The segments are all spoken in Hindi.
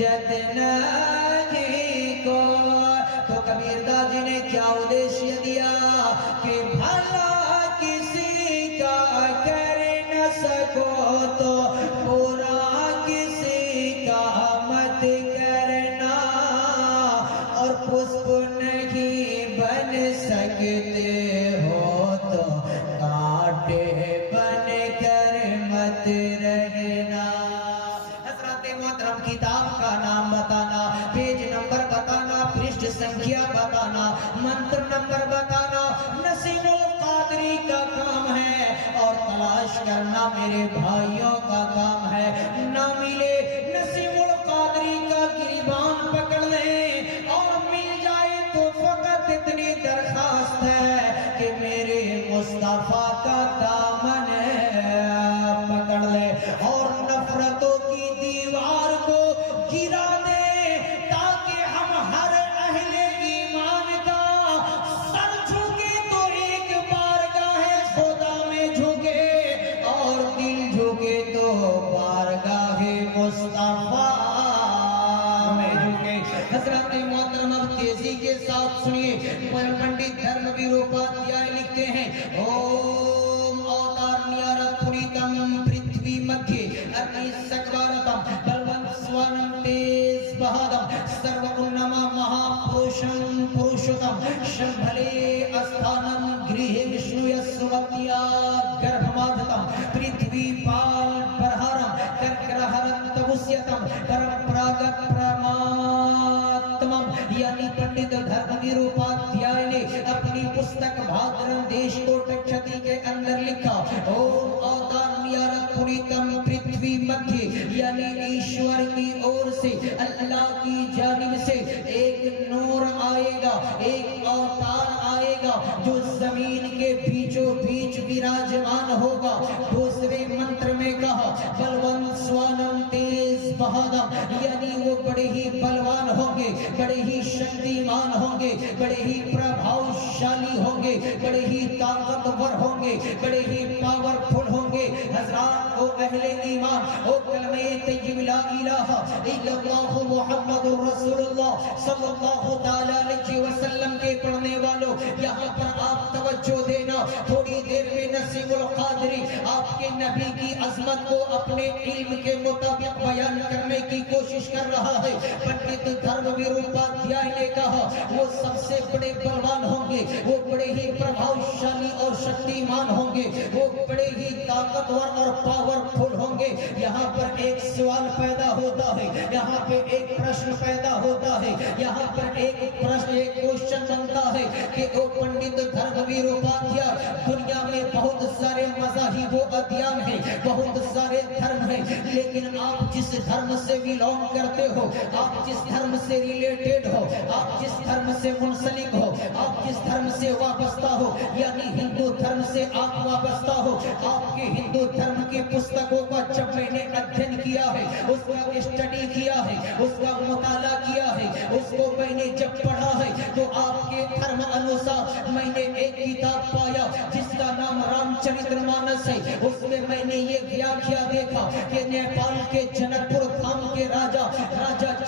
इज्जत नहीं को। तो कबीरदास जी ने क्या उद्देश्य दिया कि भला किसी का कर न सको तो बुरा किसी का मत करना, और पुष्प नहीं बन सकते हो तो कांटे बन कर मत रहना। हज़रत मोहतरम किताब का नाम बताना, पेज नंबर बताना, पृष्ठ संख्या बताना, मंत्र नंबर बताना नसीमुल कादरी का काम है, और तलाश करना मेरे भाइयों का काम है। ना मिले नसीमुल कादरी का गिरबान पकड़ ले, और मिल जाए तो फकत इतनी दरखास्त है कि मेरे मुस्तफा का दामन पकड़ ले, और नफरतों की दीवार को गिरा दे, ताकि हम हर अहले ईमान का सर झुके तो एक बारगाह खुदा में झुके, और दिल झुके तो बारगाह मुस्तफा में झुके। हज़रत मोहतरम अब तेजी के साथ सुनिए, पंडित धर्मवीर उपाध्याय लिखते हैं, ओम अवतारण्यरथुरितम पृथ्वी मध्ये अग्निसकवारतम बलवंत स्वानम तेज बहादम सर्व उन्नम महापुरुषम पुरुषोत्तम शंभले अस्थानम गृहे विष्णु यस्वत्या गर्भमाधतम पृथ्वी पाल बरहरम कर्करहरम तमुष्यतम परंपरागत प्रमात्मम। यानी पंडित धर्मवीर उपाध्याय ने अपनी पुस्तक भाद्रम देश कोट क्षति के अंदर लिखा, ओम अवतारण्यरथुरितम पृथ्वी मध्य, यानी ईश्वर की ओर से अल्लाह की जानिब से एक नूर आएगा, एक अवतार आएगा जो जमीन के बीचों बीच विराजमान होगा। दूसरे मंत्र में कहा बलवंत स्वानम तेज बहादम, यानी वो बड़े ही बलवान होंगे, बड़े ही शक्तिमान होंगे, बड़े ही प्रभावशाली होंगे, बड़े ही ताकतवर होंगे, बड़े ही पावरफुल होंगे। हज़रात ओ अहले ईमान, ओ कलमे तय्यब ला इलाहा इल्लल्लाह मुहम्मदुर रसूलुल्लाह सल्लल्लाहु तआला अलैहि वसल्लम के पढ़ने वालों, यहाँ पर आप तवज्जो देना। थोड़ी देर में नसीमुल कादरी आपके नबी की अजमत को अपने इल्म के मुताबिक बयान करने की कोशिश कर रहा है। पंडित धर्मवीर उपाध्याय ने कहा वो सबसे बड़े बलवान होंगे, वो बड़े ही प्रभावशाली और शक्तिमान होंगे, वो बड़े ही ताकतवर और पावरफुल होंगे। यहाँ पर एक सवाल पैदा होता है, यहाँ पे एक प्रश्न पैदा होता है, यहाँ पर एक प्रश्न एक क्वेश्चन बनता है कि वो पंडित धर्मवीर उपाध्याय, दुनिया में बहुत सारे मज़ाहिब व अदयान हैं, बहुत सारे धर्म हैं, लेकिन आप जिस धर्म से बिलोंग करते हो, आप जिस धर्म से रिलेटेड हो, आप जिस धर्म से मुंसलिक हो, आप जिस धर्म से वाबस्ता हो, यानी हिंदू धर्म से आप वाबस्ता हो, आपके हिंदू धर्म की पुस्तकों का जब मैंने अध्ययन किया है, उसका स्टडी किया है, उसका मुताला किया है, उसको मैंने जब पढ़ा है, तो आपके धर्म अनुसार मैंने एक किताब पाया जिसका नाम रामचरितमानस है। उसमें मैंने ये व्याख्या देखा कि नेपाल के जनकपुर धाम के राजा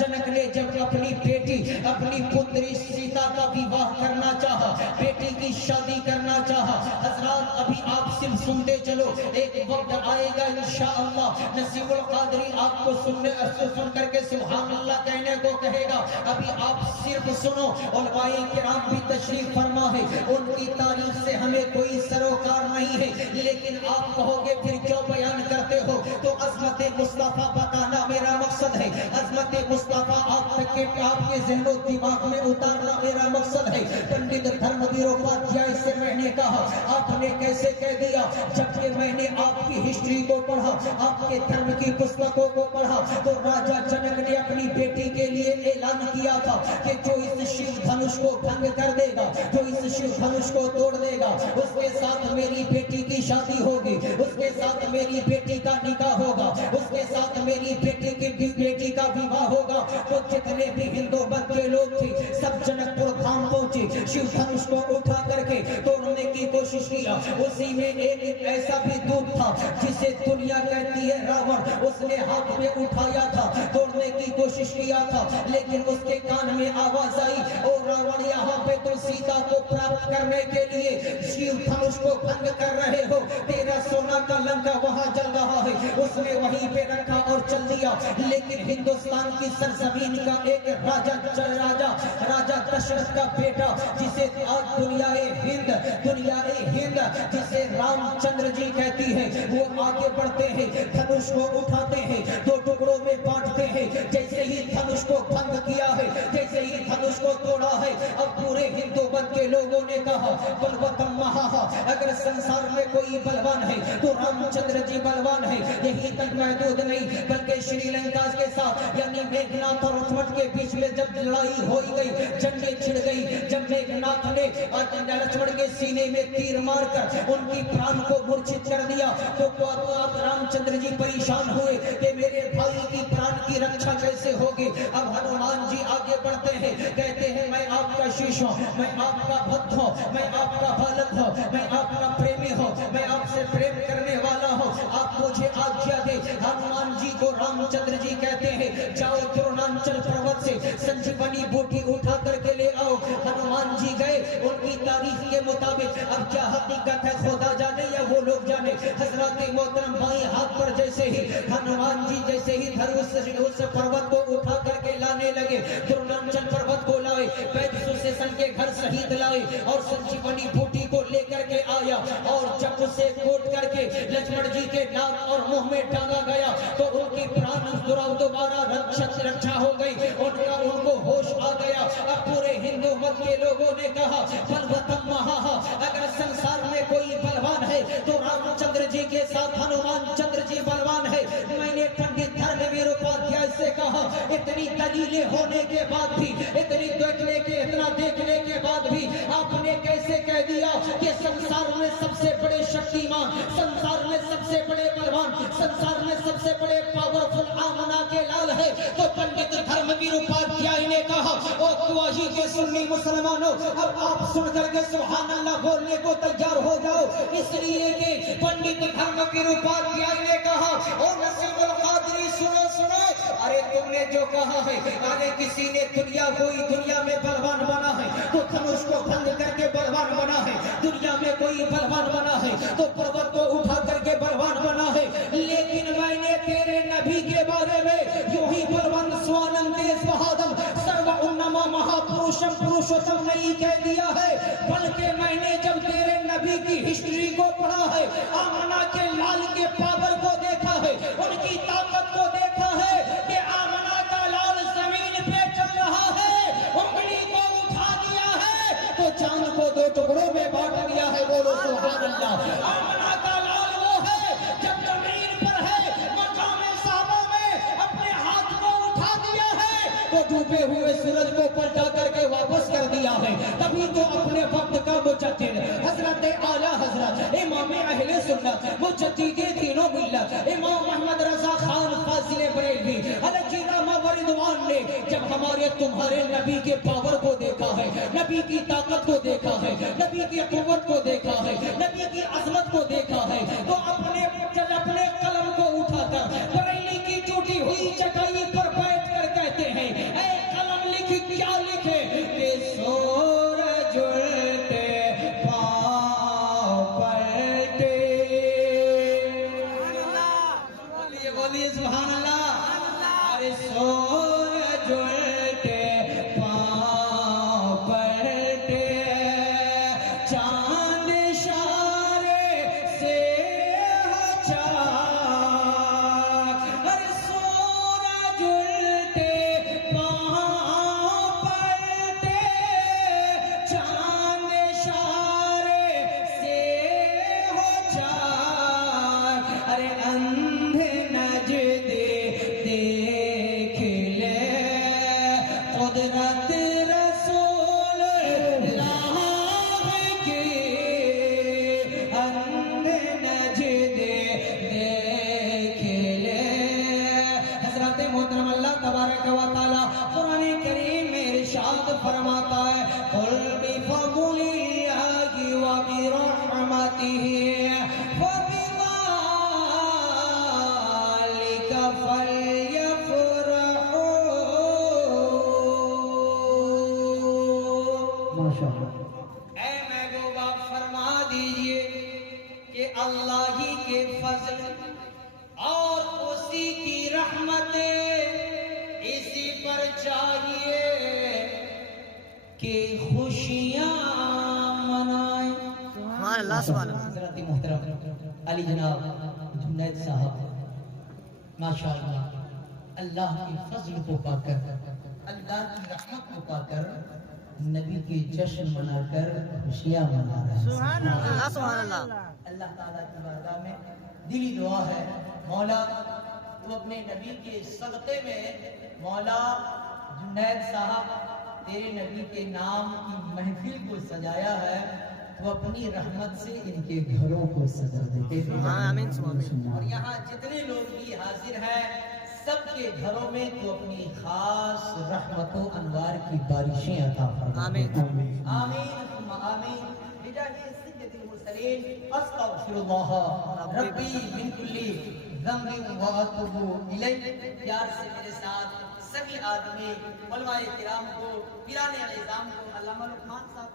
जनक ने जब अपनी बेटी, अपनी पुत्री सीता का विवाह करना चाहा, बेटी की शादी करना चाहा। हज़रात अभी आप सिर्फ सुनते चलो, एक वक्त आएगा इंशाअल्लाह नसीमुल कादरी आपको सुन करके सुभान अल्लाह कहने को कहेगा। अभी आप सिर्फ सुनो, उलमाए किराम भी तशरीफ फरमा है, उनकी तारीफ से हमें कोई सरोकार नहीं है, लेकिन आप कहोगे फिर क्यों बयान करते हो, तो अज़मत मुस्तफा बताना मेरा मकसद है, अज़मत मुस्तफा आप तक के आपके ज़हनो दिमाग में उतारना मेरा मकसद है। पंडित धर्मवीर उपाध्याय से मैंने कहा आपने कैसे कह दिया, जबकि मैंने आपकी हिस्ट्री को पढ़ा, आपके धर्म की पुस्तकों को पढ़ा, तो राजा जनक ने अपनी बेटी के लिए ऐलान किया था कि जो इस शिव धनुष को भंग कर देगा, जो इस शिव धनुष को तोड़ देगा, उसके साथ मेरी बेटी की शादी होगी, उसके साथ मेरी बेटी का निकाह होगा, उसके साथ मेरी बेटी का विवाह होगा। तो जितने भी हिंदू बच्चे लोग थे सब जनकपुर धाम पहुंचे, शिव धनुष को उठा करके तोड़ने की कोशिश किया। उसी में एक ऐसा भी दूत था जिसे दुनिया कहती है रावण, उसने हाथ में उठाया था, तोड़ने की कोशिश किया था, लेकिन उसके कान में आवाज आई, ओ रावण यहाँ पे तो सीता को प्राप्त करने के लिए शिव धनुष को भंग कर रहे हो, तेरा सोना का लंका वहां जल रहा है। उसने वहीं पे रखा और चल दिया। लेकिन हिंदुस्तान की सरजमीन का एक राजा दशरथ का बेटा, जिसे आज दुनियाए हिंद जिसे रामचंद्र जी कहती है, वो आगे बढ़ते हैं, धनुष को उठाते हैं, दो टुकड़ों में बांटते हैं। जैसे ही धनुष को भंग किया है, जैसे ही धनुष को तोड़ा है, अब पूरे हिंदू मत के लोगों ने कहा बलवतम महाहा, अगर संसार में कोई बलवान है तो रामचंद्र जी बलवान है। यही तक महदूद नहीं, बल्कि श्रीलंका के साथ यानी मेघनाथ और उठमठ के बीच में जब लड़ाई हो गई, जंगें छिड़ गई, जब मेघनाथ ने लक्ष्मण के सीने में तीर मारकर उनकी प्राण को मूर्छित कर दिया, तो आप रामचंद्र जी परेशान हुए कि मेरे भाई की प्राण की रक्षा कैसे होगी। अब हनुमान जी आगे बढ़ते हैं, कहते हैं मैं आपका शिष्य हूं, मैं आपका भक्त हूं, मैं आपका बालक हूं, मैं आपका प्रेमी हूं, मैं आपसे प्रेम करने वाला हूं, आप मुझे आज्ञा दे। हनुमान जी को रामचंद्र जी कहते हैं जाओ द्रोणांचल पर्वत से संजीवनी बूटी उठा करके ले आओ। हनुमान जी गए, उनकी तारीफ के मुताबिक, अब क्या हकीकत है खुदा जाने या वो लोग जाने, हजरत मोहतरम बाएं हाथ पर जैसे ही हनुमान जी जैसे ही उस पर्वत को उठा करके लाने लगे, द्रोणांचल पर्वत को लाए, सुसेसन के घर शहीद लाए और संजीवनी बूटी को लेकर के आया। और जब उसे कोट करके लक्ष्मण जी के नाक और मुंह में डाला गया तो उनकी प्राण दोबारा रक्षा हो गई, उनको होश आ गया। अब पूरे हिंदू मत के लोगों ने कहा बलवतम महाहा, अगर संसार में कोई बलवान है तो रामचंद्र जी के साथ हनुमान चंद्र जी बलवान है। मैंने पंडित धर्मवीर उपाध्याय से कहा इतनी दलीलें होने के बाद भी, इतना देखने के बाद भी आपने कैसे कह दिया कि संसार में सबसे बड़े शक्तिमान, संसार में सबसे बड़े बलवान, संसार में सबसे बड़े पावरफुल आमना के लाल है। तो पंडित धर्मवीर उपाध्याय ने कहा ओ कुआही के सुन्नी मुसलमानों, अब आप सुन करके सुभान अल्लाह बोलने को तैयार हो जाओ, इसलिए कि पंडित धर्मवीर उपाध्याय ने कहा ओ नसीमुल कादरी सुनो, अरे तुमने जो कहा है, अरे किसी ने दुनिया में बलवान बना है तो धनुष को भंग करके बलवान बना है, दुनिया में कोई बलवान बना है तो पर्वत को उठा करके बलवान बना है, लेकिन मैंने तेरे नबी के बारे में यूं ही बलवान स्वानंद तेज बहादुर सर्व उन्नमा महापुरुषम पुरुषोत्तम नहीं कह दिया है, बल्कि मैंने जब तेरे नबी की हिस्ट्री को पढ़ा है, आमना के लाल के पावर को देखा है, उनकी ताकत को देखा है कि आमना का लाल जमीन पे चल रहा है, उंगली को उठा दिया है तो चांद को दो टुकड़ों में बांट दिया है। बोलो सुभान अल्लाह। आमना का लाल वो है जब जमीन पर है, मकामे साहबा में अपने हाथ को उठा दिया है तो डूबे हुए सूरज को पलटा करके वापस कर दिया है। तभी तो अपने वक्त का मुजद्दिद हजरत आला हजरत इमाम अहले सुन्नत मुजद्दिद दीनो मिल्लत इमाम मोहम्मद रजा खान फाजिल बरेलवी अलैहि रहमा व रिदवान ने जब हमारे तुम्हारे नबी के पावर को देखा है, नबी की ताकत को देखा है, नबी की कुव्वत को देखा है, नबी की अजमत को देखा है, तो अपने कलम को उठाकर बरेली की टूटी हुई चटाई पर बैठकर कहते हैं ऐ कलम लिख, क्या लिखे कि सूरज उल्टे पांव पलटे। बोलिए सुभान अल्लाह। अरे सूरज उल्टे पांव पलटे, चांद इशारे से चाक, अरे सूरज उल्टे पांव पलटे, चांद इशारे से चाक, अरे अंधे नजदे देख ले कुदरत रसूल लाह की, अंधे नजदे देख ले। हजरत मोहतरम अल्लाह तबारक व तआला कुरान करीम में इरशाद फरमाता है कुल बिफज़लिल्लाहि व बिरहमतिही फबिज़ालिका फलयफ़रहू ऐ महबूबा फरमा दीजिए कि अल्लाह ही के फजल और उसी की रहमतें इसी पर चाहिए कि खुशियां मनाएं। हज़रत मोहतरम अली जनाब जुनैद साहब माशाअल्लाह अल्लाह के फजल को पाकर, अल्लाह की रहमत को पाकर नबी के जश्न मनाकर खुशियां मना रहे हैं। सुभान अल्लाह, सुभान अल्लाह। अल्लाह ताला की बारगाह में दिली दुआ है, मौला तू अपने नबी के सदक़े में मौला जुनैद साहब तेरे नबी के नाम की महफिल को सजाया है, तो अपनी रहमत से इनके घरों को सजा देते। और यहाँ जितने लोग भी हाजिर हैं सबके घरों में तो अपनी खास रहमतों अनवार की बारिशें अता फरमा। आमीन आमीन आमीन। बिजाहि सय्यिदिल मुरसलीन अस्तगफिरुल्लाह रब्बी मिन कुल्ली ज़ंबिन व अतूबु इलैह। प्यार से मेरे साथ सभी आदमी उलमाए किराम को, पीराने अज़ाम को, अल्लामा लुकमान साहब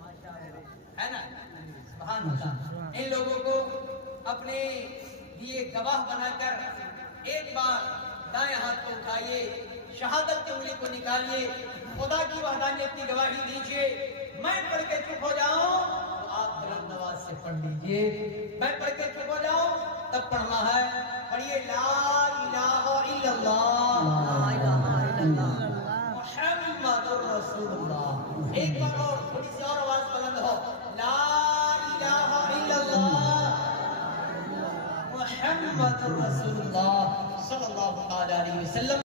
माशाअल्लाह है ना, सुभान अल्लाह। इन लोगों को अपने लिए गवाह बनाकर एक बार दाएं हाथ को उठाइए, शहादत की उंगली को निकालिए, खुदा की वहदानियत की गवाही दीजिए। मैं पढ़ के चुप हो जाऊं तो आप बुलंद आवाज से पढ़ लीजिए, मैं पढ़ के चुप हो जाऊं तब पढ़ना है। पढ़िए ला इलाहा इल्लल्लाह मुहम्मदुर रसूलुल्लाह। एक बार और थोड़ी सी और आवाज बुलंद हो, ला इलाहा इल्लल्लाह मुहम्मदुर रसूलुल्लाह सल्लल्लाहु अलैहि वसल्लम।